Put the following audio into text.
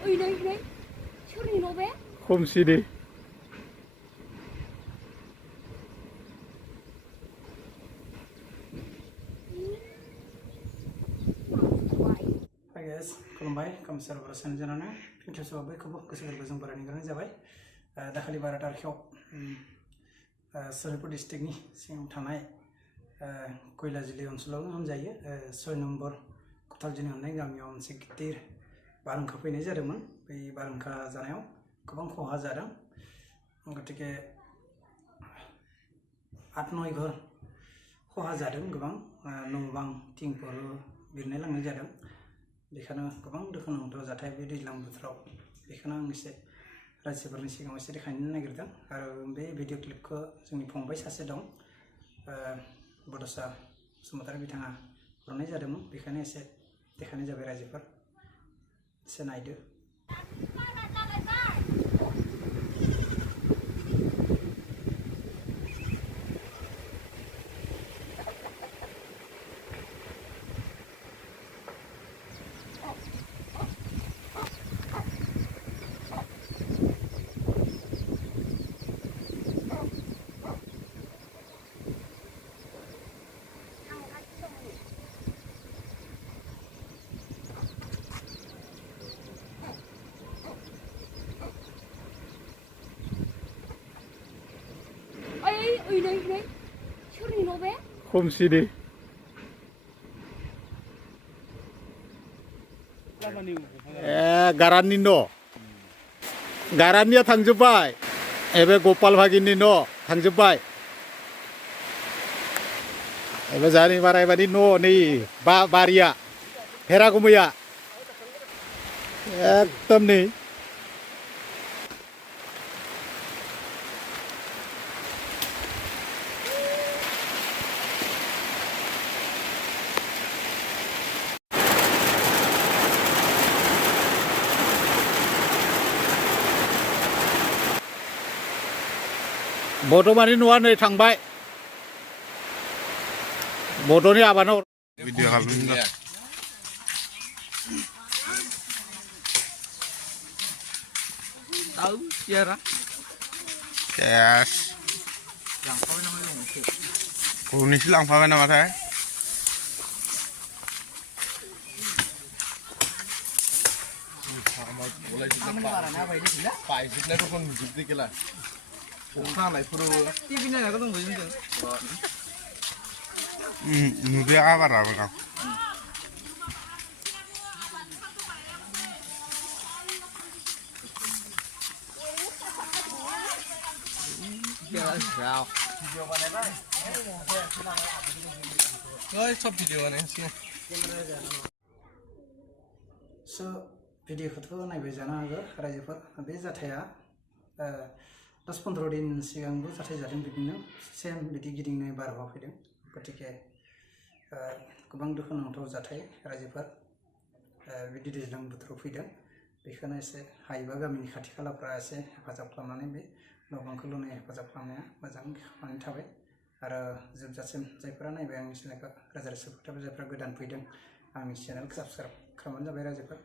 ओइ नै सोरनि न' बे? खोमसिनि Hi guys, खुलुमबाय कमिसार बर' चेनेलजोंनो फिनखेबसेबाव बयखौबो गोसो गोरबोजों बरायनो गोनां जाबाय। दाखालि 12 तारिखआव सोरजिपुर डिस्ट्रिक्टनि सिङाव थानाय कयलाजिलि ओनसोलावनो होनजायो 6 नम्बर खथालजिनि होननाय गामियाव मोनसे गिदिर बारहुंखा फैनाय जादोंमोन। बै बारहुंखा जानायाव गोबां खहा जादों। गतिके 8-9 घर खहा जादों, गोबां न' बां थिंफोर बिरनाय लांनाय जादों। बेखायनो गोबां दुखुनांथाव जाथाय बे दैज्लां बोथोराव। बेखायनो आं एसे रायजोफोरनि सिगाङाव एसे देखायनो नागिरदों। आरो बे भिडिअ क्लिपखौ जोंनि फंबाय सासे दं, बड'सा बसुमतारी, बिथाङा हरनाय जादोंमोन। बेखायनो एसे देखायनाय जाबाय रायजोफोर, एसे नायदो। ओइ नै सोरनि न' बे? खोमसिनि गाराननि न', गाराननिया थांजोब्बाय। एबे गपाल भागिनि न' थांजोब्बाय। एबे जानि बारायबानि न' नै बारिया भेरागुमैया एकदम नै बड'मानि न'आ नै थांबाय। बड'नि आबादाव भिडिअ खालामदों। Tahu siara. Yes. Langkauin nama lu. Kunis langkauin nama saya. Mulai juga Pak Isipnya tuh kan jadi kela. Bukan lah, pro. TV nya nggak ketemu juga. Nubi apa raba kan? Sao? Video mana nih? Oh, सब video nih sih. So भिडिअखौथ' नायबाय जानो हागौ रायजोफोर। बे जाथाया 10-15 दिन सिगांबो जाथाय जादों, बिदिनो सेम बिदि गिदिंनाय बारहावा फैदों। गतिके गोबां दुखुनांथाव जाथाय रायजोफोर बिदि दैज्लां बोथोराव फैदों। बेखायनो एसे हायोबा गामिनि खाथि खालाफ्रा एसे हेफाजाब खालामनानै बे न' बांखौ लुनाय हेफाजाब खालामनाया मोजां खालामनानै थाबाय। आरो जोबजासिम जायफोरा नायबाय आंनि चेनेलखौ रोजा रोजा साबायखर थाबाय। जायफोरा गोदान फैदों आंनि चेनेलखौ साबस्क्राइब खालामबानो जाबाय रायजोफोर।